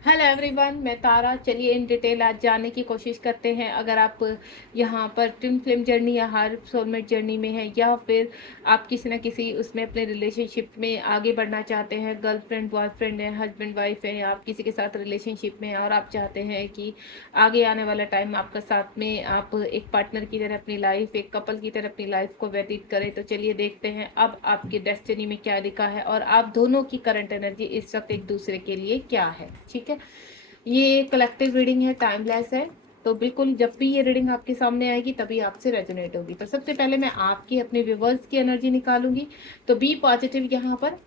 Hello everyone, मैं तारा। चलिए in detail आज जानने की कोशिश करते हैं। अगर आप यहाँ पर ट्विन फ्लेम जर्नी या हर सोलमेट जर्नी में है, या फिर आप किसी न किसी उसमें अपने रिलेशनशिप में आगे बढ़ना चाहते हैं, गर्लफ्रेंड बॉयफ्रेंड है, हस्बैंड वाइफ है, या आप किसी के साथ रिलेशनशिप में हैं और आप चाहते हैं कि आगे आने वाला टाइम आपका साथ में आप एक पार्टनर की तरह अपनी लाइफ, एक कपल की तरह अपनी लाइफ को व्यतीत करें, तो चलिए देखते हैं अब आपके डेस्टिनी में क्या लिखा है और आप दोनों की करंट एनर्जी इस वक्त एक दूसरे के लिए क्या है। ठीक है, ये कलेक्टिव रीडिंग है, टाइमलेस है। तो बिल्कुल जब भी ये रीडिंग आपके सामने आएगी तभी आपसे रेजोनेट होगी। तो सबसे पहले मैं आपकी अपने व्यूवर्स की एनर्जी निकालूंगी। तो बी पॉजिटिव। यहाँ पर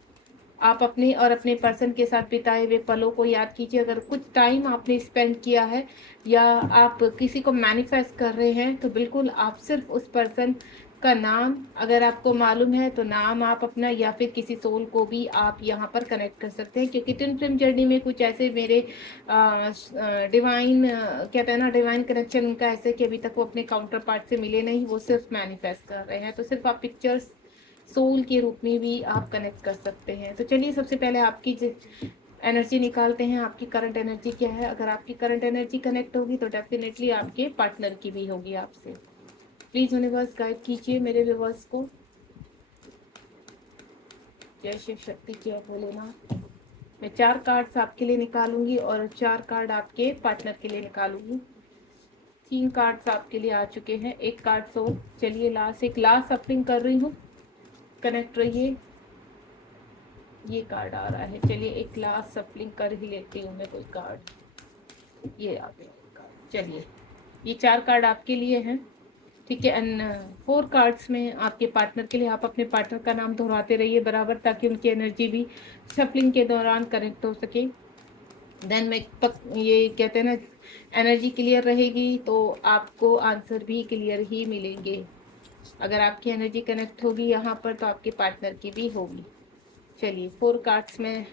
आप अपने और अपने पर्सन के साथ बिताए हुए पलों को याद कीजिए। अगर कुछ टाइम आपने स्पेंड किया है या आप किसी को मैनिफेस्ट कर रहे हैं, तो बिल्कुल आप सिर्फ उस पर्सन का नाम, अगर आपको मालूम है तो नाम आप अपना या फिर किसी सोल को भी आप यहाँ पर कनेक्ट कर सकते हैं। क्योंकि ट्विन फ्लेम जर्नी में कुछ ऐसे मेरे डिवाइन कहते हैं ना, डिवाइन कनेक्शन उनका ऐसे कि अभी तक वो अपने काउंटर पार्ट से मिले नहीं, वो सिर्फ मैनिफेस्ट कर रहे हैं। तो सिर्फ आप पिक्चर्स सोल के रूप में भी आप कनेक्ट कर सकते हैं। तो चलिए सबसे पहले आपकी एनर्जी निकालते हैं। आपकी करंट एनर्जी क्या है? अगर आपकी करंट एनर्जी कनेक्ट होगी तो डेफिनेटली आपके पार्टनर की भी होगी आपसे। प्लीज यूनिवर्स गाइड कीजिए मेरे व्यूवर्स को। जय शिव शक्ति, जय भोलेनाथ। मैं 4 कार्ड्स आपके लिए निकालूंगी और 4 कार्ड आपके पार्टनर के लिए निकालूंगी। 3 कार्ड्स आपके लिए आ चुके हैं, 1 कार्ड सो। चलिए एक लास्ट सफरिंग कर रही हूँ, कनेक्ट रहिए। ये कार्ड आ रहा है। चलिए एक लास्ट सफलिंग कर ही लेती हूँ मैं कोई कार्ड। ये आ गया कार्ड। चलिए ये 4 कार्ड आपके लिए हैं। ठीक है, एंड 4 कार्ड्स में आपके पार्टनर के लिए। आप अपने पार्टनर का नाम दोहराते रहिए बराबर, ताकि उनकी एनर्जी भी सफलिंग के दौरान कनेक्ट हो सके। देन मैं ये कहते हैं ना, एनर्जी क्लियर रहेगी तो आपको आंसर भी क्लियर ही मिलेंगे। अगर आपकी एनर्जी कनेक्ट होगी यहाँ पर तो आपके पार्टनर की भी होगी। चलिए 4 कार्ड्स में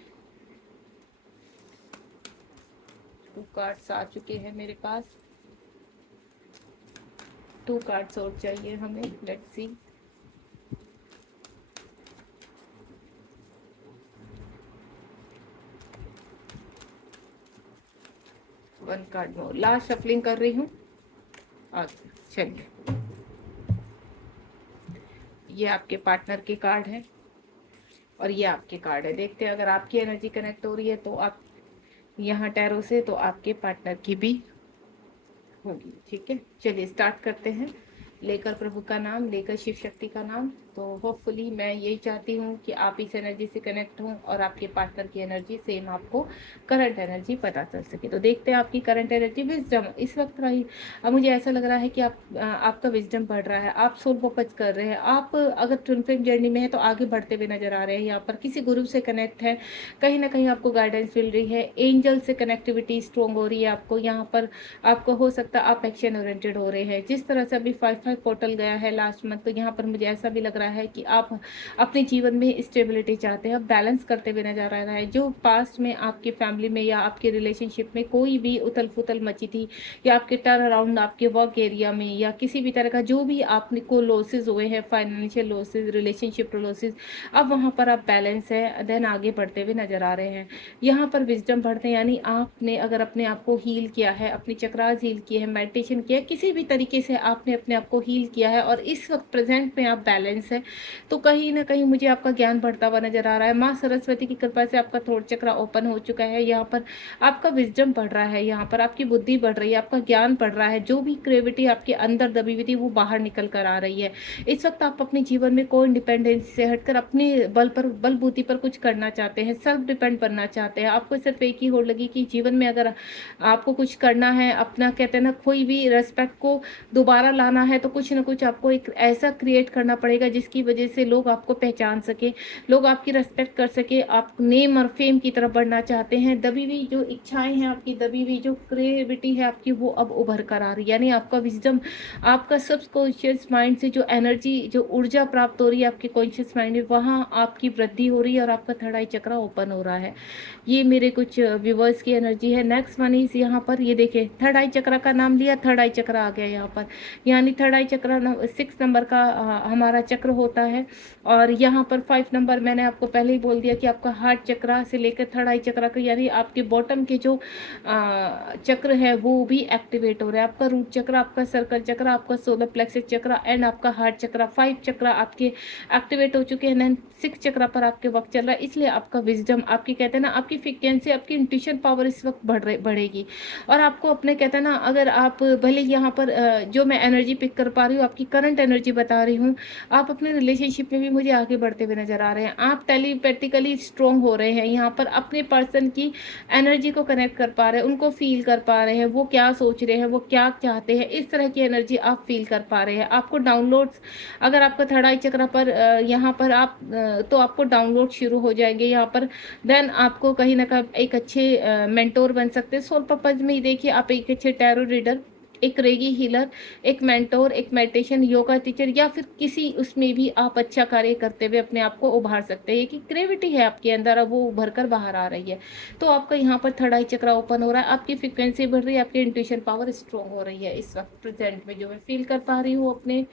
2 कार्ड्स आ चुके हैं मेरे पास। 2 कार्ड्स और चाहिए हमें। Let's see. वन कार्ड में लास्ट शफलिंग कर रही हूँ। चलिए ये आपके पार्टनर के कार्ड है और ये आपके कार्ड है। देखते हैं अगर आपकी एनर्जी कनेक्ट हो रही है तो आप यहाँ टैरो से, तो आपके पार्टनर की भी होगी। ठीक है, चलिए स्टार्ट करते हैं। लेकर प्रभु का नाम, लेकर शिव शक्ति का नाम। तो होपफुली मैं यही चाहती हूँ कि आप इस एनर्जी से कनेक्ट हों और आपके पार्टनर की एनर्जी सेम आपको करंट एनर्जी पता चल सके। तो देखते हैं आपकी करंट एनर्जी। विजडम इस वक्त रही। अब मुझे ऐसा लग रहा है कि आपका विजडम बढ़ रहा है, आप सोल फोकस कर रहे हैं। आप अगर ट्विन फ्लेम जर्नी में है तो आगे बढ़ते हुए नजर आ रहे हैं। यहाँ पर किसी गुरु से कनेक्ट है, कहीं ना कहीं आपको गाइडेंस मिल रही है। एंजल से कनेक्टिविटी स्ट्रॉन्ग हो रही है आपको। यहाँ पर आपको हो सकता है आप एक्शन ओरिएंटेड हो रहे हैं। जिस तरह से अभी 5/5 पोर्टल गया है लास्ट मंथ, तो यहाँ पर मुझे ऐसा भी लग रहा है कि आप अपने जीवन में स्टेबिलिटी चाहते हैं, आप बैलेंस करते हुए नजर आ रहा है। जो पास्ट में आपकी फैमिली में या आपके रिलेशनशिप में कोई भी उथल पुथल मची थी, या आपके टर्न अराउंड आपके वर्क एरिया में, या किसी भी तरह का जो भी आपने को लॉसेज हुए हैं, फाइनेंशियल लॉसेज, रिलेशनशिप लॉसेज, अब वहाँ पर आप बैलेंस है, देन आगे बढ़ते हुए नजर आ रहे हैं। यहाँ पर विजडम बढ़ते हैं, यानी आपने अगर अपने आप को हील किया है, अपनी चक्रास हील किए हैं, मेडिटेशन किया है, किसी भी तरीके से आपने अपने आप को हील किया है और इस वक्त प्रेजेंट में आप बैलेंस है, तो कहीं ना कहीं मुझे आपका ज्ञान बढ़ता हुआ नजर आ रहा है। माँ सरस्वती की कृपा से आपका थ्रोट चक्र ओपन हो चुका है। यहाँ पर आपका विजडम बढ़ रहा है, यहाँ पर आपकी बुद्धि बढ़ रही है, आपका ज्ञान बढ़ रहा है। जो भी क्रिएटिविटी आपके अंदर दबी हुई थी वो बाहर निकल कर आ रही है। इस वक्त आप अपने जीवन में कोई इंडिपेंडेंस से हटकर अपने बलबूती पर कुछ करना चाहते हैं, सेल्फ डिपेंड बनना चाहते हैं। आपको सिर्फ एक ही होड़ लगी कि जीवन में अगर आपको कुछ करना है, अपना कहते हैं ना, कोई भी रेस्पेक्ट को दोबारा लाना है, तो कुछ ना कुछ आपको एक ऐसा क्रिएट करना पड़ेगा जिसकी वजह से लोग आपको पहचान सके, लोग आपकी रेस्पेक्ट कर सके। आप नेम और फेम की तरफ बढ़ना चाहते हैं। दबी हुई जो इच्छाएं हैं आपकी, दबी हुई जो क्रिएटिविटी है आपकी, वो अब उभर कर आ रही है। यानी आपका विजडम, आपका सबकॉन्शियस माइंड से जो एनर्जी, जो ऊर्जा प्राप्त हो रही है आपके कॉन्शियस माइंड में, वहाँ आपकी वृद्धि हो रही है और आपका थर्ड आई चक्र ओपन हो रहा है। ये मेरे कुछ व्यूवर्स की एनर्जी है। नेक्स्ट वन इज यहाँ पर, ये देखे थर्ड आई चक्र का नाम लिया, थर्ड आई चक्र आ गया यहाँ पर। यानी थर्ड आई चक्र 6 नंबर का हमारा चक्र चक्र होता है। और यहाँ पर 5 नंबर मैंने आपको पहले ही बोल दिया कि आपका हार्ट चक्र से लेकर थर्ड आई चक्र का, यानी आपके बॉटम के जो चक्र है वो भी एक्टिवेट हो रहा है। आपका रूट चक्र, आपका सर्कल चक्र, आपका सोलर प्लेक्सस चक्र एंड आपका हार्ट चक्र, 5 चक्र आपके एक्टिवेट हो चुके हैं। देन 6 चक्र पर आपके वक्त चल रहा है, इसलिए आपका विजडम, आपकी कहते हैं ना आपकी फ्रिक्वेंसी, आपकी इंट्यूशन पावर इस वक्त बढ़ेगी। और आपको अपने कहते हैं ना, अगर आप भले यहाँ पर जो मैं एनर्जी पिक कर पा रही हूँ, आपकी करंट एनर्जी बता रही हूँ, आप अपने रिलेशनशिप में भी मुझे आगे बढ़ते हुए नजर आ रहे हैं। आप टेलीपैथिकली स्ट्रॉन्ग हो रहे हैं, यहाँ पर अपने पर्सन की एनर्जी को कनेक्ट कर पा रहे हैं, उनको फील कर पा रहे हैं, वो क्या सोच रहे हैं, वो क्या चाहते हैं, इस तरह की एनर्जी आप फील कर पा रहे हैं। आपको डाउनलोड्स, अगर आपका थर्ड आई चक्र पर यहाँ पर आप तो आपको डाउनलोड शुरू हो जाएंगे यहाँ पर। देन आपको कहीं ना कहीं एक अच्छे मेंटोर बन सकते हैं। सोल पर्पज में ही देखिए, आप एक अच्छे टैरो रीडर, एक रेगी हीलर, एक मेंटोर, एक मेडिटेशन योगा टीचर, या फिर किसी उसमें भी आप अच्छा कार्य करते हुए अपने आप को उभार सकते हैं। कि क्रिएटिविटी है आपके अंदर, अब वो उभर कर बाहर आ रही है। तो आपका यहाँ पर थर्ड आई चक्र ओपन हो रहा है, आपकी फ्रिक्वेंसी बढ़ रही है, आपकी इंट्यूशन पावर स्ट्रॉन्ग हो रही है इस वक्त प्रेजेंट में, जो मैं फील कर पा रही हूँ अपने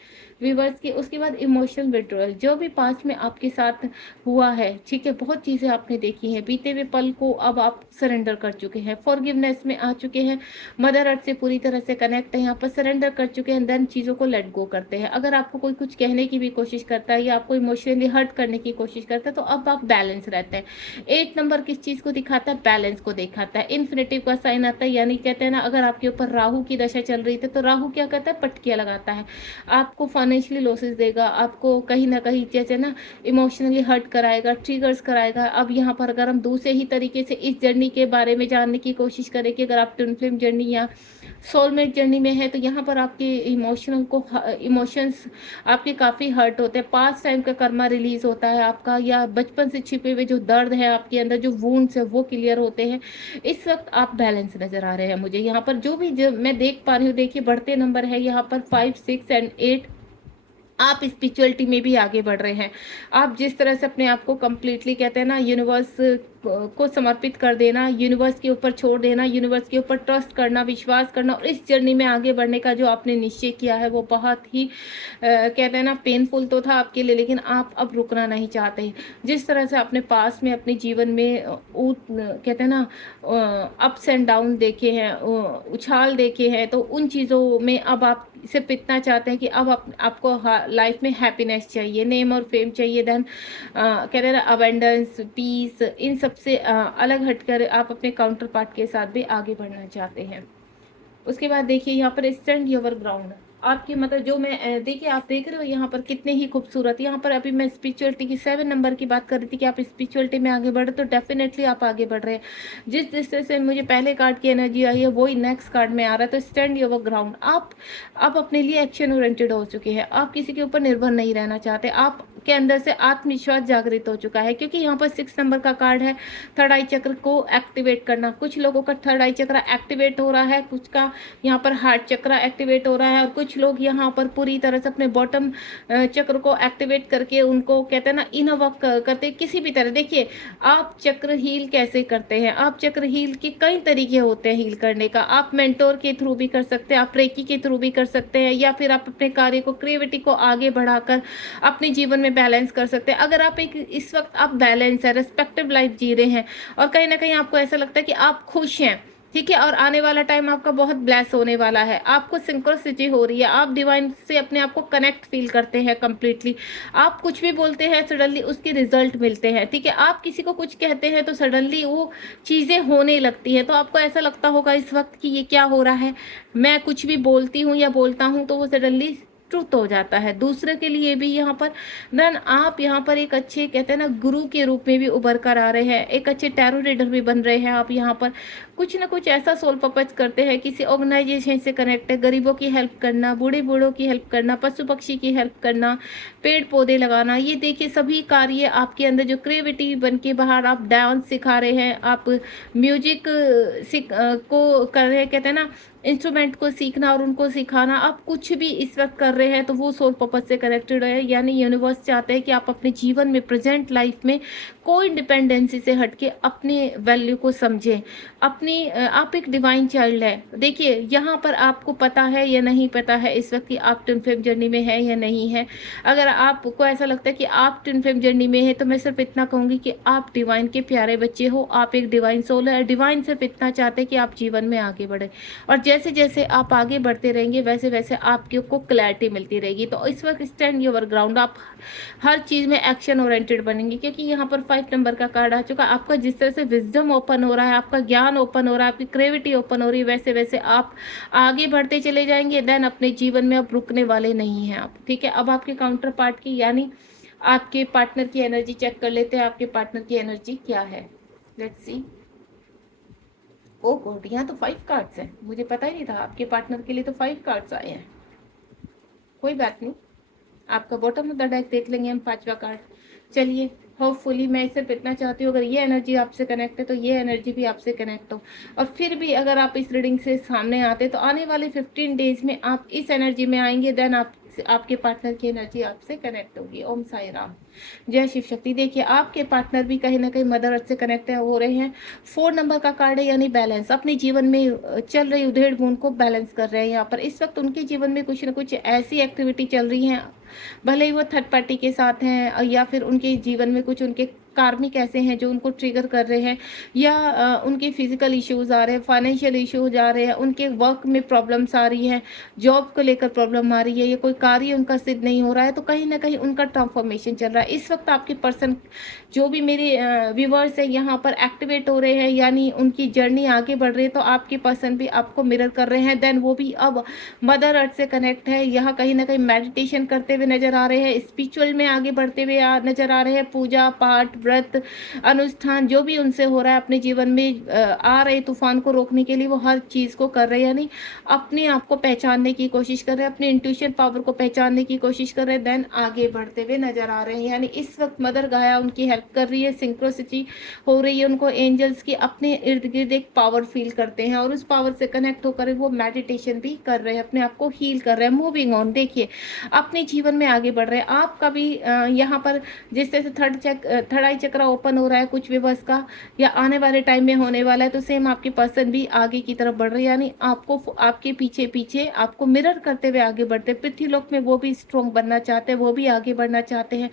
व्यूवर्स की। उसके बाद इमोशनल विड्रॉल, जो भी पास्ट में आपके साथ हुआ है, ठीक है, बहुत चीज़ें आपने देखी हैं, बीते हुए पल को अब आप सरेंडर कर चुके हैं, फॉरगिवनेस में आ चुके हैं, मदर अर्थ से पूरी तरह से कनेक्ट है, यहाँ पर सरेंडर कर चुके हैं, देन चीज़ों को लेट गो करते हैं। अगर आपको कोई कुछ कहने की भी कोशिश करता है या आपको इमोशनली हर्ट करने की कोशिश करता है, तो अब आप बैलेंस रहते हैं। 8 नंबर किस चीज़ को दिखाता है? बैलेंस को दिखाता है। इन्फिनिटिव का साइन आता है, यानी कहते हैं ना, अगर आपके ऊपर राहु की दशा चल रही थी तो राहु क्या करता है? पटकिया लगाता है, आपको फाइनेंशियली लॉसेस देगा, आपको कहीं ना कहीं जैसे ना इमोशनली हर्ट कराएगा, ट्रिगर्स कराएगा। अब यहाँ पर अगर हम दूसरे ही तरीके से इस जर्नी के बारे में जानने की कोशिश करें कि अगर आप ट्विन फ्लेम जर्नी या सोलमेट जर्नी में है, तो यहाँ पर आपके इमोशंस आपके काफ़ी हर्ट होते हैं, पास्ट टाइम का कर्मा रिलीज होता है आपका, या बचपन से छिपे हुए जो दर्द है आपके अंदर, जो वुंड्स है वो क्लियर होते हैं। इस वक्त आप बैलेंस नजर आ रहे हैं मुझे यहाँ पर, जो मैं देख पा रही हूँ। देखिए बढ़ते नंबर है यहाँ पर 5, 6 एंड 8। आप स्पिरिचुअलिटी में भी आगे बढ़ रहे हैं। आप जिस तरह से अपने आप को कम्प्लीटली कहते हैं ना यूनिवर्स को समर्पित कर देना, यूनिवर्स के ऊपर छोड़ देना, यूनिवर्स के ऊपर ट्रस्ट करना, विश्वास करना, और इस जर्नी में आगे बढ़ने का जो आपने निश्चय किया है वो बहुत ही कहते हैं ना पेनफुल तो था आपके लिए, लेकिन आप अब रुकना नहीं चाहते। जिस तरह से अपने पास में अपने जीवन में कहते हैं ना अप्स एंड डाउन देखे हैं, उछाल देखे हैं, तो उन चीज़ों में अब आप सिर्फ इतना चाहते हैं कि अब आपको लाइफ में हैप्पीनेस चाहिए, नेम और फेम चाहिए, देन कहते हैं ना अबेंडेंस, पीस, इन सब से अलग हटकर आप अपने काउंटर पार्ट के साथ भी आगे बढ़ना चाहते हैं। उसके बाद देखिए यहाँ पर स्टैंड योर ग्राउंड, आपकी मतलब जो मैं देखिए आप देख रहे हो यहाँ पर कितने ही खूबसूरत, यहाँ पर अभी मैं स्पिरिचुअलिटी की 7 नंबर की बात कर रही थी कि आप स्पिरिचुअलिटी में आगे बढ़ रहे, तो डेफिनेटली आप आगे बढ़ रहे हैं। जिस तरह से मुझे पहले कार्ड की एनर्जी आई है वही नेक्स्ट कार्ड में आ रहा है, तो स्टैंड योर ग्राउंड, आप अब अपने लिए एक्शन ओरिएंटेड हो चुके हैं, आप किसी के ऊपर निर्भर नहीं रहना चाहते, आप के अंदर से आत्मविश्वास जागृत हो चुका है, क्योंकि यहाँ पर 6 नंबर का कार्ड है थर्ड आई चक्र को एक्टिवेट करना। कुछ लोगों का थर्ड आई चक्र एक्टिवेट हो रहा है, कुछ का यहाँ पर हार्ट चक्र एक्टिवेट हो रहा है, और कुछ लोग यहाँ पर पूरी तरह से अपने बॉटम चक्र को एक्टिवेट करके उनको कहते हैं ना इन वर्क करते किसी भी तरह। देखिए आप चक्र हील कैसे करते हैं, आप चक्र हील के कई तरीके होते हैं हील करने का। आप मेंटोर के थ्रू भी कर सकते हैं, आप रेकी के थ्रू भी कर सकते हैं, या फिर आप अपने कार्य को क्रिएटिविटी को आगे बढ़ाकर अपने जीवन में बैलेंस कर सकते हैं। अगर आप इस वक्त आप बैलेंस है, रेस्पेक्टिव लाइफ जी रहे हैं, और कहीं ना कहीं आपको ऐसा लगता है कि आप खुश हैं, ठीक है, और आने वाला टाइम आपका बहुत ब्लेस होने वाला है, आपको सिंक्रोसिटी हो रही है, आप डिवाइन से अपने आप को कनेक्ट फील करते हैं कम्प्लीटली। आप कुछ भी बोलते हैं सडनली उसके रिजल्ट मिलते हैं, ठीक है, आप किसी को कुछ कहते हैं तो सडनली वो चीज़ें होने लगती हैं। तो आपको ऐसा लगता होगा इस वक्त कि ये क्या हो रहा है, मैं कुछ भी बोलती हूँ या बोलता हूँ तो वो सडनली ट्रुथ हो जाता है दूसरे के लिए भी यहाँ पर। देन आप यहाँ पर एक अच्छे कहते हैं ना गुरु के रूप में भी उभर कर आ रहे हैं, एक अच्छे टैरो रीडर भी बन रहे हैं आप। यहाँ पर कुछ ना कुछ ऐसा सोल पर्पज करते हैं, किसी ऑर्गेनाइजेशन से कनेक्ट है, गरीबों की हेल्प करना, बूढ़े बूढ़ों की हेल्प करना, पशु पक्षी की हेल्प करना, पेड़ पौधे लगाना, ये देखिए सभी कार्य आपके अंदर जो क्रिएटिविटी बन के बाहर, आप डांस सिखा रहे हैं, आप म्यूजिक को कर रहे हैं, कहते हैं ना इंस्ट्रूमेंट को सीखना और उनको सिखाना, आप कुछ भी इस वक्त कर रहे हैं तो वो सोल पर्पस से कनेक्टेड है, यानी यूनिवर्स चाहते हैं कि आप अपने जीवन में, प्रेजेंट लाइफ में कोई डिपेंडेंसी से हटके अपने वैल्यू को समझें। आप एक डिवाइन चाइल्ड है। देखिए यहाँ पर आपको पता है या नहीं पता है इस वक्त कि आप ट्विन फ्लेम जर्नी में है या नहीं है। अगर आपको ऐसा लगता है कि आप ट्विन फ्लेम जर्नी में है तो मैं सिर्फ इतना कहूँगी कि आप डिवाइन के प्यारे बच्चे हो, आप एक डिवाइन सोल है। डिवाइन सिर्फ इतना चाहते हैं कि आप जीवन में आगे बढ़े, और जैसे जैसे आप आगे बढ़ते रहेंगे वैसे वैसे आपको क्लैरिटी मिलती रहेगी। तो इस वक्त स्टैंड योर ग्राउंड, आप हर चीज़ में एक्शन ओरिएंटेड बनेंगे, क्योंकि यहाँ पर 5 नंबर का कार्ड आ चुका है। आपका जिस तरह से विजडम ओपन हो रहा है, आपका ज्ञान ओपन हो रहा है, आपकी क्रिएटिविटी ओपन हो रही है, वैसे वैसे आप आगे बढ़ते चले जाएंगे। देन अपने जीवन में अब रुकने वाले नहीं हैं आप, ठीक है। अब आपके काउंटर पार्ट की यानी आपके पार्टनर की एनर्जी चेक कर लेते हैं। आपके पार्टनर की एनर्जी क्या है, लेट्स सी। ओ गॉड, यहाँ तो 5 कार्ड्स हैं, मुझे पता ही नहीं था। आपके पार्टनर के लिए तो 5 कार्ड्स आए हैं। कोई बात नहीं, आपका बॉटम ऑफ द डेक देख लेंगे हम, 5वां कार्ड। चलिए, होपफुली मैं सिर्फ इतना चाहती हूँ, अगर ये एनर्जी आपसे कनेक्ट है तो ये एनर्जी भी आपसे कनेक्ट हो। और फिर भी अगर आप इस रीडिंग से सामने आते तो आने वाले 15 डेज में आप इस एनर्जी में आएंगे। देन आपके पार्टनर की एनर्जी आपसे कनेक्ट होगी। ओम साई राम, जय शिव शक्ति। देखिए आपके पार्टनर भी कहीं ना कहीं मदर अर्थ से कनेक्ट हो रहे हैं। 4 नंबर का कार्ड है, यानी बैलेंस। अपने जीवन में चल रही उधेड़ बुन को बैलेंस कर रहे हैं। यहाँ पर इस वक्त उनके जीवन में कुछ न कुछ ऐसी एक्टिविटी चल रही है, भले ही वो थर्ड पार्टी के साथ हैं या फिर उनके जीवन में कुछ उनके कार्मिक ऐसे हैं जो उनको ट्रिगर कर रहे हैं, या उनके फिजिकल इश्यूज आ रहे हैं, फाइनेंशियल इश्यूज आ रहे हैं, उनके वर्क में प्रॉब्लम्स आ रही हैं, जॉब को लेकर प्रॉब्लम आ रही है, या कोई कार्य उनका सिद्ध नहीं हो रहा है, तो कहीं ना कहीं उनका ट्रांसफॉर्मेशन चल रहा है। इस वक्त आपके पर्सन, जो भी मेरे व्यूवर्स हैं यहाँ पर एक्टिवेट हो रहे हैं, यानी उनकी जर्नी आगे बढ़ रही है, तो आपके पर्सन भी आपको मिरर कर रहे हैं। देन वो भी अब मदर अर्थ से कनेक्ट है, यहाँ कहीं ना कहीं मेडिटेशन करते हुए नजर आ रहे हैं, स्पिरिचुअल में आगे बढ़ते हुए नजर आ रहे हैं। पूजा पाठ, व्रत, अनुष्ठान जो भी उनसे हो रहा है अपने जीवन में, आ रहे तूफान को रोकने के लिए वो हर चीज़ को कर रहे हैं, यानी अपने आप को पहचानने की कोशिश कर रहे हैं, अपने इंट्यूशन पावर को पहचानने की कोशिश कर रहे हैं। देन आगे बढ़ते हुए नजर आ रहे हैं, यानी इस वक्त मदर गाया उनकी हेल्प कर रही है, सिंक्रोसिटी हो रही है उनको एंजल्स की। अपने इर्द गिर्द एक पावर फील करते हैं और उस पावर से कनेक्ट होकर वो मेडिटेशन भी कर रहे हैं, अपने आप को हील कर रहे हैं। मूविंग ऑन, देखिए अपने जीवन में आगे बढ़ रहे हैं। आपका भी यहाँ पर जिस तरह से थर्ड आई चक्र ओपन हो रहा है कुछ व्यूअर्स का, या आने वाले टाइम में होने वाला है, तो सेम आपके पर्सन भी आगे की तरफ बढ़ रहे हैं, यानी आपको आपके पीछे पीछे आपको मिरर करते हुए आगे बढ़ते हैं। पृथ्वीलोक में वो भी स्ट्रॉन्ग बनना चाहते हैं, वो भी आगे बढ़ना चाहते हैं।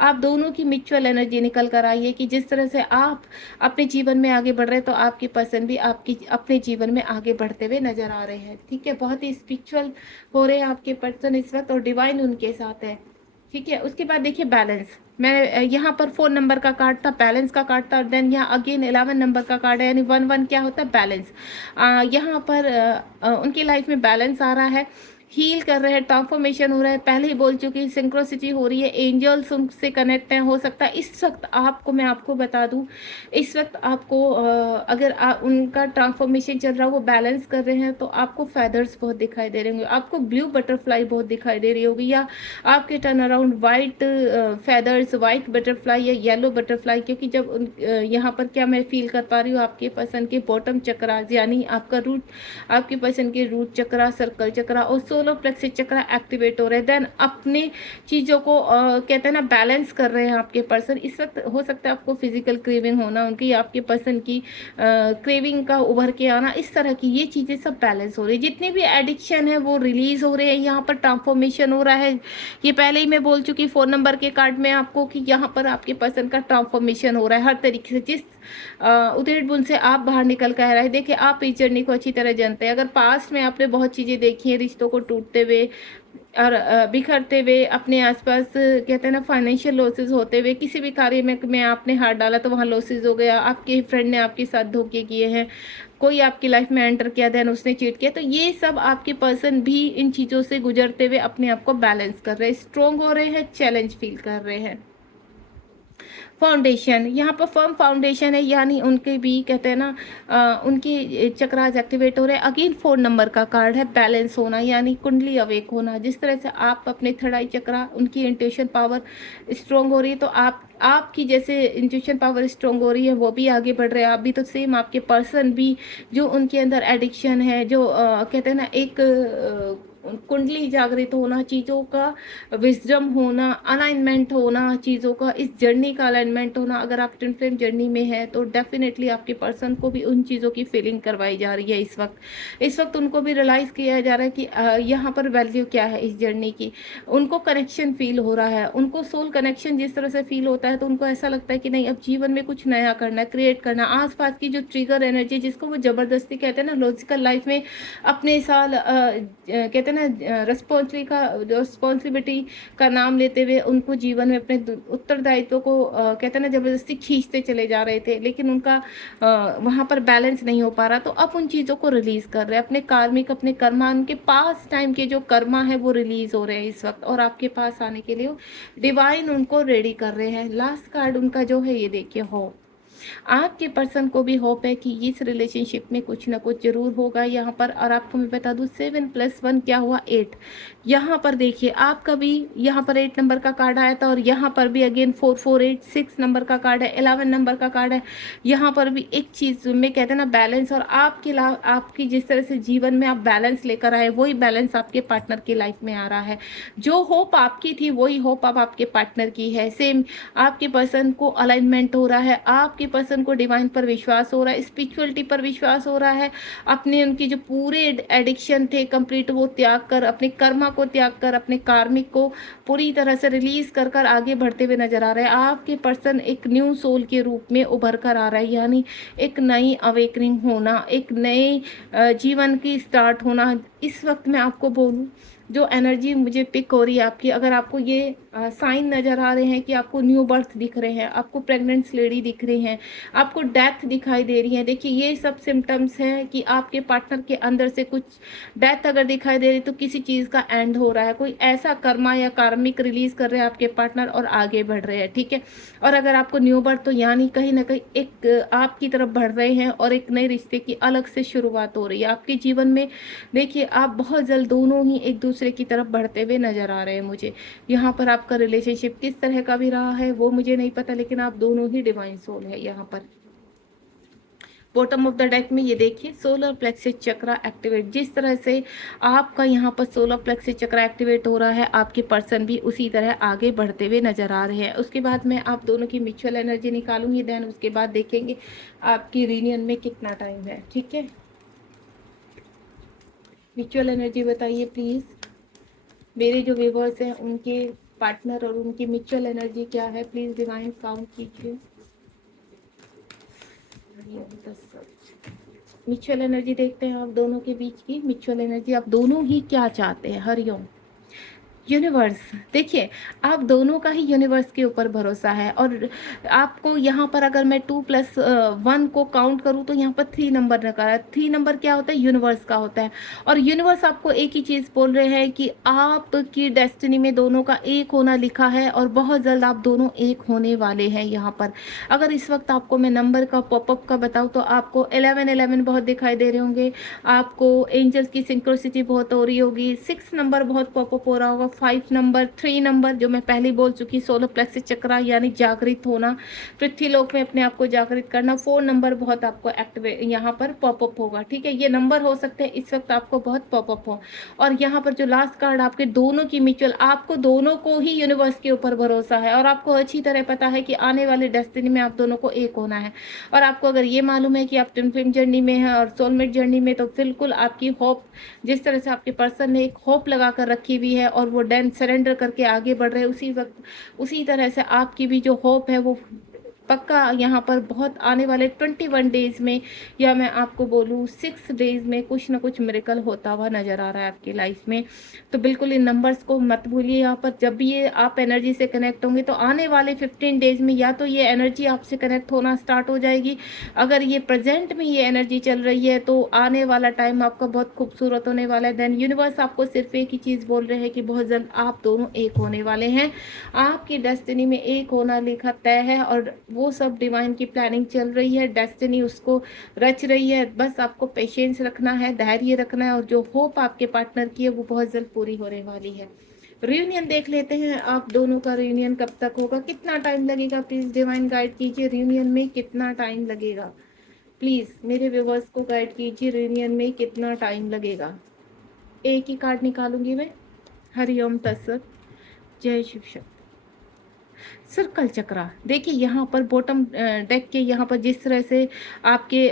आप दोनों की म्यूचुअल एनर्जी निकल कर आई है कि जिस तरह से आप अपने जीवन में आगे बढ़ रहे हैं, तो आपके पर्सन भी आपकी अपने जीवन में आगे बढ़ते हुए नजर आ रहे हैं, ठीक है। बहुत ही स्पिरिचुअल हो रहे हैं आपके पर्सन इस वक्त, और डिवाइन उनके साथ है, ठीक है। उसके बाद देखिए बैलेंस, मैं यहाँ पर 4 नंबर का कार्ड था, बैलेंस का कार्ड था। देन यहाँ अगेन 11 नंबर का कार्ड है, यानी 1-1 क्या होता है, बैलेंस। यहाँ पर उनकी लाइफ में बैलेंस आ रहा है, हील कर रहे हैं, ट्रांसफॉर्मेशन हो रहा है। पहले ही बोल चुकी, सिंक्रोसिटी हो रही है, एंजल्स उनसे कनेक्ट हैं। हो सकता है इस वक्त आपको, मैं आपको बता दूं, इस वक्त आपको अगर उनका ट्रांसफॉर्मेशन चल रहा है, वो बैलेंस कर रहे हैं, तो आपको फेदर्स बहुत दिखाई दे रहे होंगे, आपको ब्लू बटरफ्लाई बहुत दिखाई दे रही होगी, या आपके turn around white feathers, white butterfly या येलो बटरफ्लाई। क्योंकि जब यहाँ पर क्या मैं फील कर पा रही हूँ, आपके पसंद के बॉटम चक्रा, यानी आपका रूट, आपके पसंद के रूट चक्रा, सर्कल चक्रा और सोलर प्लेक्सस चक्रा एक्टिवेट हो रहे हैं। देन अपने चीज़ों को कहते हैं ना, बैलेंस कर रहे हैं आपके पर्सन इस वक्त। हो सकता है आपको फिजिकल क्रेविंग होना, उनकी आपके पर्सन की क्रेविंग का उभर के आना, इस तरह की ये चीज़ें सब बैलेंस हो रही है। जितनी भी एडिक्शन है वो रिलीज हो रहे हैं, यहाँ पर ट्रांसफॉर्मेशन हो रहा है। ये पहले ही मैं बोल चुकी 4 नंबर के कार्ड में आपको कि यहाँ पर आपके पर्सन का ट्रांसफॉर्मेशन हो रहा है हर तरीके से। जिस उधेड़ बुन से आप बाहर निकल कर रहे हैं, देखिए आप इस जर्नी को अच्छी तरह जानते हैं। अगर पास्ट में आपने बहुत चीज़ें देखी हैं, रिश्तों को टूटते हुए और बिखरते हुए, अपने आसपास कहते हैं ना फाइनेंशियल लॉसेस होते हुए, किसी भी कार्य में आपने हाथ डाला तो वहाँ लॉसेस हो गया, आपके फ्रेंड ने आपके साथ धोखे किए हैं, कोई आपकी लाइफ में एंटर किया, देन उसने चीट किया, तो ये सब आपके पर्सन भी इन चीज़ों से गुजरते हुए अपने आप को बैलेंस कर रहे हैं, स्ट्रॉन्ग हो रहे हैं, चैलेंज फील कर रहे हैं। फाउंडेशन, यहाँ पर फर्म फाउंडेशन है, यानी उनके भी कहते हैं ना उनके चक्रास एक्टिवेट हो रहे हैं। अगेन 4 नंबर का कार्ड है, बैलेंस होना, यानी कुंडली अवेक होना। जिस तरह से आप अपने थर्ड आई चक्रा, उनकी इंट्यूशन पावर स्ट्रॉन्ग हो रही है, तो आपकी जैसे इंट्यूशन पावर स्ट्रॉन्ग हो रही है, वो भी आगे बढ़ रहे हैं। आप भी तो सेम, आपके पर्सन भी जो उनके अंदर एडिक्शन है, जो कहते हैं ना एक कुंडली जागृत होना, चीज़ों का विजडम होना, अलाइनमेंट होना चीज़ों का, इस जर्नी का अलाइनमेंट होना। अगर आप ट्विन फ्लेम जर्नी में है तो डेफिनेटली आपके पर्सन को भी उन चीज़ों की फीलिंग करवाई जा रही है इस वक्त उनको भी रियलाइज़ किया जा रहा है कि यहाँ पर वैल्यू क्या है इस जर्नी की। उनको कनेक्शन फील हो रहा है, उनको सोल कनेक्शन जिस तरह से फील होता है तो उनको ऐसा लगता है कि नहीं, अब जीवन में कुछ नया करना है, क्रिएट करना। आसपास की जो ट्रिगर एनर्जी जिसको वो ज़बरदस्ती कहते हैं ना, लॉजिकल लाइफ में अपने साल कहते हैं ना रिस्पॉन्सिबिलिटी का नाम लेते हुए उनको जीवन में अपने उत्तरदायित्व को कहते हैं ना ज़बरदस्ती खींचते चले जा रहे थे, लेकिन उनका वहाँ पर बैलेंस नहीं हो पा रहा। तो अब उन चीज़ों को रिलीज़ कर रहे हैं, अपने कार्मिक, अपने कर्मा, उनके पास टाइम के जो कर्मा है वो रिलीज़ हो रहे हैं इस वक्त, और आपके पास आने के लिए डिवाइन उनको रेडी कर रहे हैं। लास्ट कार्ड उनका जो है ये देखिए, होप। आपके पर्सन को भी होप है कि इस रिलेशनशिप में कुछ ना कुछ जरूर होगा यहाँ पर। और आपको मैं बता दूँ 7 + 1 क्या हुआ, 8। यहाँ पर देखिए आपका भी यहाँ पर 8 नंबर का कार्ड आया था, और यहाँ पर भी अगेन 4 4 8 6 नंबर का कार्ड है, 11 नंबर का कार्ड है। यहाँ पर भी एक चीज़ में कहते हैं ना बैलेंस, और आपकी जिस तरह से जीवन में आप बैलेंस लेकर आए वही बैलेंस आपके पार्टनर की लाइफ में आ रहा है। जो होप आपकी थी वही होप अब आपके पार्टनर की है। सेम आपके पर्सन को अलाइनमेंट हो रहा है, आपके पर्सन को डिवाइन पर विश्वास हो रहा है, स्पिरिचुअलिटी पर विश्वास हो रहा है। अपने उनकी जो पूरे एडिक्शन थे कंप्लीट वो त्याग कर, अपने कर्मा को त्याग कर, अपने कार्मिक को पूरी तरह से रिलीज कर कर आगे बढ़ते हुए नजर आ रहे हैं। आपके पर्सन एक न्यू सोल के रूप में उभर कर आ रहा है, यानी एक नई अवेकनिंग होना, एक नए जीवन की स्टार्ट होना। इस वक्त मैं आपको बोलूं जो एनर्जी मुझे पिक हो रही है आपकी, अगर आपको ये साइन नज़र आ रहे हैं कि आपको न्यू बर्थ दिख रहे हैं, आपको प्रेग्नेंट लेडी दिख रही हैं, आपको डेथ दिखाई दे रही है, देखिए ये सब सिम्टम्स हैं कि आपके पार्टनर के अंदर से कुछ डेथ अगर दिखाई दे रही तो किसी चीज़ का एंड हो रहा है, कोई ऐसा कर्मा या कार्मिक रिलीज कर रहे हैं आपके पार्टनर और आगे बढ़ रहे हैं, ठीक है। और अगर आपको न्यू बर्थ तो यानी कहीं ना कहीं एक आपकी तरफ बढ़ रहे हैं और एक नए रिश्ते की अलग से शुरुआत हो रही है आपके जीवन में। देखिए आप बहुत जल्द दोनों ही एक दूसरे की तरफ बढ़ते हुए नजर आ रहे हैं मुझे। यहाँ पर आपका रिलेशनशिप किस तरह का भी रहा है वो मुझे नहीं पता, लेकिन आप दोनों ही डिवाइन सोल है। यहाँ पर बॉटम ऑफ द डेक में ये देखिए सोलर प्लेक्सस चक्रा एक्टिवेट, जिस तरह से आपका यहाँ पर सोलर प्लेक्सस चक्रा एक्टिवेट हो रहा है आपके पर्सन भी उसी तरह आगे बढ़ते हुए नजर आ रहे हैं। उसके बाद मैं आप दोनों की म्यूचुअल एनर्जी निकालूंगी, देन उसके बाद देखेंगे आपकी रीयूनियन में कितना टाइम है, ठीक है। म्यूचुअल एनर्जी बताइए प्लीज़, मेरे जो व्यूवर्स हैं उनके पार्टनर और उनकी म्यूचुअल एनर्जी क्या है, प्लीज़ डिवाइन काउंट कीजिए। म्यूचुअल एनर्जी देखते हैं आप दोनों के बीच की म्यूचुअल एनर्जी, आप दोनों ही क्या चाहते हैं। हरिओम यूनिवर्स, देखिए आप दोनों का ही यूनिवर्स के ऊपर भरोसा है, और आपको यहाँ पर अगर मैं 2+1 को काउंट करूँ तो यहाँ पर 3 नंबर निकाला है। 3 नंबर क्या होता है, यूनिवर्स का होता है, और यूनिवर्स आपको एक ही चीज़ बोल रहे हैं कि आपकी डेस्टिनी में दोनों का एक होना लिखा है, और बहुत जल्द आप दोनों एक होने वाले हैं। यहाँ पर अगर इस वक्त आपको मैं नंबर का पॉपअप का बताऊँ तो आपको 11 बहुत दिखाई दे रहे होंगे, आपको एंजल्स की सिंक्रोसिटी बहुत हो रही होगी, 6 नंबर बहुत पॉपअप हो रहा होगा, 5 नंबर, 3 नंबर जो मैं पहले बोल चुकी, सोलर प्लेक्सस चक्रा यानी जागृत होना, पृथ्वीलोक में अपने आप को जागृत करना। 4 नंबर बहुत आपको एक्टिवेट यहाँ पर पॉपअप होगा, ठीक है। ये नंबर हो सकते हैं इस वक्त आपको बहुत पॉपअप हो। और यहाँ पर जो लास्ट कार्ड आपके दोनों की म्यूचुअल, आपको दोनों को ही यूनिवर्स के ऊपर भरोसा है, और आपको अच्छी तरह पता है कि आने वाले डेस्टिनी में आप दोनों को एक होना है। और आपको अगर ये मालूम है कि आप ट्विन फ्लेम जर्नी में हैं और सोलमेट जर्नी में, तो बिल्कुल आपकी होप, जिस तरह से आपके पर्सन ने एक होप लगा कर रखी हुई है और वो डैन सरेंडर करके आगे बढ़ रहे हैं, उसी वक्त उसी तरह से आपकी भी जो होप है वो पक्का यहाँ पर बहुत आने वाले 21 डेज में, या मैं आपको बोलूँ 6 डेज में कुछ ना कुछ मिरेकल होता हुआ नज़र आ रहा है आपकी लाइफ में। तो बिल्कुल इन नंबर्स को मत भूलिए। यहाँ पर जब भी ये आप एनर्जी से कनेक्ट होंगे तो आने वाले 15 डेज में या तो ये एनर्जी आपसे कनेक्ट होना स्टार्ट हो जाएगी, अगर ये प्रेजेंट में ये एनर्जी चल रही है तो आने वाला टाइम आपका बहुत खूबसूरत होने वाला है। देन यूनिवर्स आपको सिर्फ एक ही चीज़ बोल रहे हैं कि बहुत जल्द आप दोनों एक होने वाले हैं, आपकी डेस्टिनी में एक होना लिखा तय है, और वो सब डिवाइन की प्लानिंग चल रही है, डेस्टिनी उसको रच रही है। बस आपको पेशेंस रखना है, धैर्य रखना है, और जो होप आपके पार्टनर की है वो बहुत जल्द पूरी होने वाली है। रियूनियन देख लेते हैं आप दोनों का, रियूनियन कब तक होगा, कितना टाइम लगेगा, प्लीज़ डिवाइन गाइड कीजिए। रियूनियन में कितना टाइम लगेगा, प्लीज़ मेरे व्यूवर्स को गाइड कीजिए, रियूनियन में कितना टाइम लगेगा। एक ही कार्ड निकालूंगी मैं। हरिओम तत्सत। जय शिव शक्ति। सर्कल चक्रा, देखिए यहाँ पर बॉटम डेक के यहाँ पर जिस तरह से आपके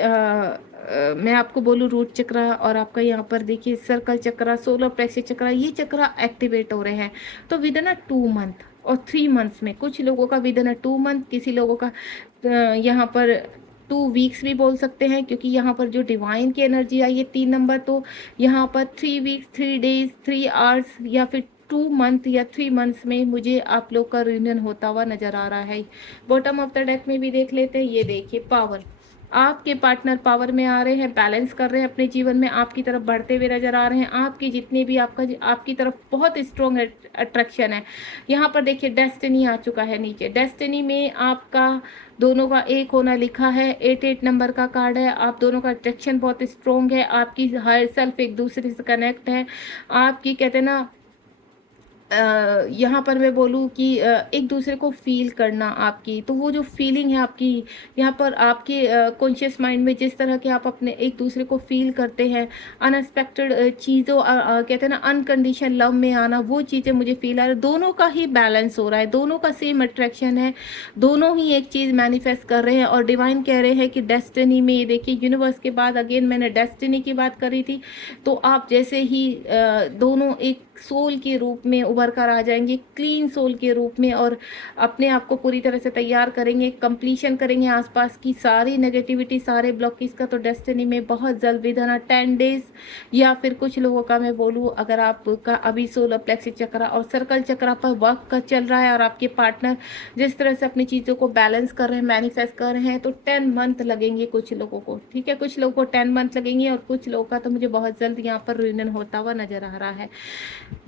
मैं आपको बोलूँ रूट चक्रा और आपका यहाँ पर देखिए सर्कल चक्रा, सोलर प्लेक्सस चक्रा, ये चक्रा एक्टिवेट हो रहे हैं। तो विद इन 2 मंथ और 3 मंथ्स में, कुछ लोगों का विद इन 2 मंथ, किसी लोगों का यहाँ पर 2 वीक्स भी बोल सकते हैं, क्योंकि यहाँ पर जो डिवाइन की एनर्जी आई है 3 नंबर, तो यहाँ पर 3 वीक्स, 3 डेज, 3 आवर्स या फिर 2 मंथ या 3 मंथ्स में मुझे आप लोग का रियूनियन होता हुआ नजर आ रहा है। बॉटम ऑफ द डेक में भी देख लेते हैं। ये देखिए पावर, आपके पार्टनर पावर में आ रहे हैं, बैलेंस कर रहे हैं अपने जीवन में, आपकी तरफ बढ़ते हुए नजर आ रहे हैं। आपकी जितनी भी आपकी तरफ बहुत स्ट्रॉन्ग अट्रैक्शन है। यहाँ पर देखिए डेस्टिनी आ चुका है नीचे। डेस्टिनी में आपका दोनों का एक होना लिखा है। 8 नंबर का कार्ड है। आप दोनों का अट्रैक्शन बहुत स्ट्रॉन्ग है। आपकी हायर सेल्फ एक दूसरे से कनेक्ट है। आपकी कहते हैं ना यहाँ पर मैं बोलूँ कि एक दूसरे को फील करना आपकी, तो वो जो फीलिंग है आपकी यहाँ पर आपके कॉन्शियस माइंड में, जिस तरह के आप अपने एक दूसरे को फील करते हैं, अनएक्सपेक्टेड चीज़ों कहते हैं ना अनकंडीशन लव में आना, वो चीज़ें मुझे फील आ रहा है। दोनों का ही बैलेंस हो रहा है, दोनों का सेम अट्रैक्शन है, दोनों ही एक चीज़ मैनिफेस्ट कर रहे हैं। और डिवाइन कह रहे हैं कि डेस्टिनी में, ये देखिए यूनिवर्स के बाद अगेन मैंने डेस्टिनी की बात करी थी, तो आप जैसे ही दोनों एक सोल के रूप में उभर कर आ जाएंगे, क्लीन सोल के रूप में, और अपने आप को पूरी तरह से तैयार करेंगे, कंप्लीशन करेंगे आसपास की सारी नेगेटिविटी, सारे ब्लॉकेज का। तो डेस्टिनी में बहुत जल्द विदाना 10 डेज, या फिर कुछ लोगों का मैं बोलूँ अगर आपका अभी सोलर प्लेक्सस चक्रा और सर्कल चक्रा पर वर्क का चल रहा है और आपके पार्टनर जिस तरह से अपनी चीज़ों को बैलेंस कर रहे हैं, मैनिफेस्ट कर रहे हैं, तो 10 मंथ लगेंगे कुछ लोगों को, ठीक है। कुछ लोगों को 10 मंथ लगेंगे और कुछ लोगों का तो मुझे बहुत जल्द यहाँ पर रियूनियन होता हुआ नजर आ रहा है।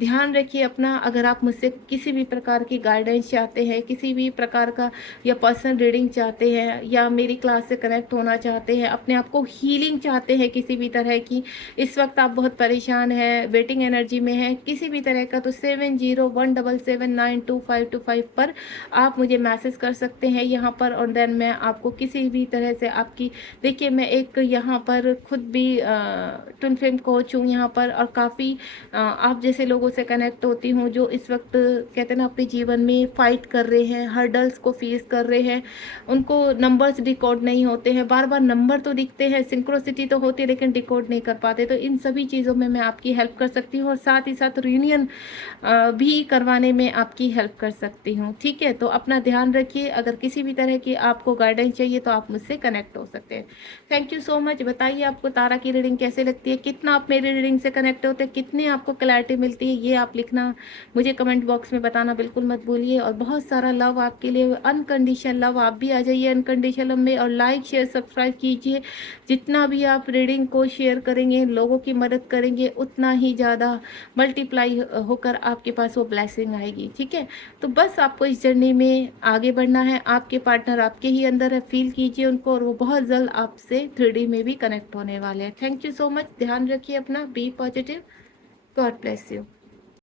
ध्यान रखिए अपना। अगर आप मुझसे किसी भी प्रकार की गाइडेंस चाहते हैं, किसी भी प्रकार का या पर्सनल रीडिंग चाहते हैं, या मेरी क्लास से कनेक्ट होना चाहते हैं, अपने आप को हीलिंग चाहते हैं किसी भी तरह की, इस वक्त आप बहुत परेशान हैं, वेटिंग एनर्जी में हैं किसी भी तरह का, तो 7017792525 पर आप मुझे मैसेज कर सकते हैं यहाँ पर। और देन मैं आपको किसी भी तरह से आपकी, देखिए मैं एक यहाँ पर खुद भी ट्विन फ्लेम कोच हूँ यहाँ पर, और काफ़ी आप जैसे लोगों से कनेक्ट होती हूँ जो इस वक्त कहते हैं ना अपने जीवन में फाइट कर रहे हैं, हर्डल्स को फेस कर रहे हैं, उनको नंबर्स डिकोड नहीं होते हैं, बार बार नंबर तो दिखते हैं, सिंक्रोसिटी तो होती है लेकिन डिकोड नहीं कर पाते। तो इन सभी चीज़ों में मैं आपकी हेल्प कर सकती हूँ, और साथ ही साथ रियूनियन भी करवाने में आपकी हेल्प कर सकती हूँ, ठीक है। तो अपना ध्यान रखिए। अगर किसी भी तरह की आपको गाइडेंस चाहिए तो आप मुझसे कनेक्ट हो सकते हैं। Thank you so much. बताइए आपको तारा की रीडिंग कैसे लगती है, कितना आप मेरी रीडिंग से कनेक्ट होते हैं, कितने आपको क्लैरिटी मिलती है, ये आप लिखना मुझे कमेंट बॉक्स में बताना बिल्कुल मत भूलिए। और बहुत सारा लव आपके लिए, अनकंडीशनल लव। आप भी आ जाइए अनकंडीशनल लव में, और लाइक शेयर सब्सक्राइब कीजिए। जितना भी आप रीडिंग को शेयर करेंगे, लोगों की मदद करेंगे, उतना ही ज़्यादा मल्टीप्लाई होकर आपके पास वो ब्लेसिंग आएगी, ठीक है। तो बस आपको इस जर्नी में आगे बढ़ना है। आपके पार्टनर आपके ही अंदर है, फील कीजिए उनको, और वो बहुत जल्द आपसे 3D में भी कनेक्ट होने वाले हैं। Thank you so much. ध्यान रखिए अपना, be positive. God bless you.